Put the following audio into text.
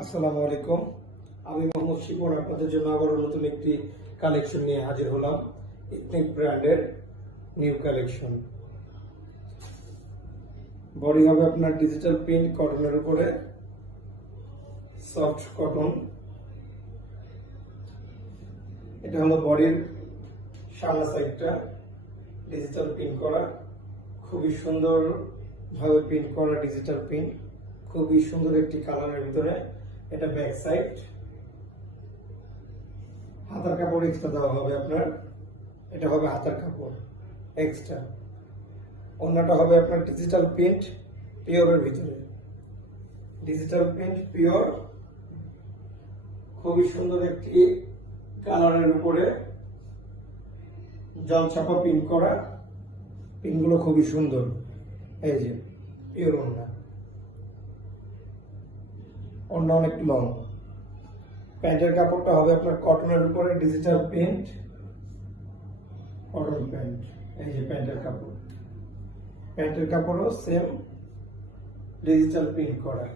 আসসালামু আলাইকুম। আমি মোহাম্মদ শিপন আপনাদের জন্য আবারও নতুন একটি কালেকশন নিয়ে হাজির হলাম। ইথনিক ব্র্যান্ডের নিউ কালেকশন। বডি হবে আপনার ডিজিটাল প্রিন্ট কটনের উপরে, সফট কটন। এটা হলো বডির সামনের সাইডটা, ডিজিটাল প্রিন্ট করা, খুবই সুন্দর ভাবে প্রিন্ট করা ডিজিটাল প্রিন্ট, খুবই সুন্দর একটি কালারের ভিতরে। এটা ব্যাক সাইড, হাতার কাপড় এক্সট্রা দেওয়া হবে আপনার, এটা হবে হাতার কাপড় এক্সট্রা। অন্যটা হবে আপনার ডিজিটাল প্রিন্ট পিওরের ভিতরে, ডিজিটাল প্রিন্ট পিওর, খুবই সুন্দর একটি কালারের উপরে জল ছাপা প্রিন্ট করা। প্রিন্টগুলো খুবই সুন্দর। এই যে পিওর ওড়না, ওড়না অনেক লং। প্যান্টের কাপড়টা হবে আপনার কটনের উপরে ডিজিটাল প্রিন্ট, কটন প্যান্ট। এই যে প্যান্টের কাপড়, প্যান্টের কাপড়ও সেম ডিজিটাল প্রিন্ট করা।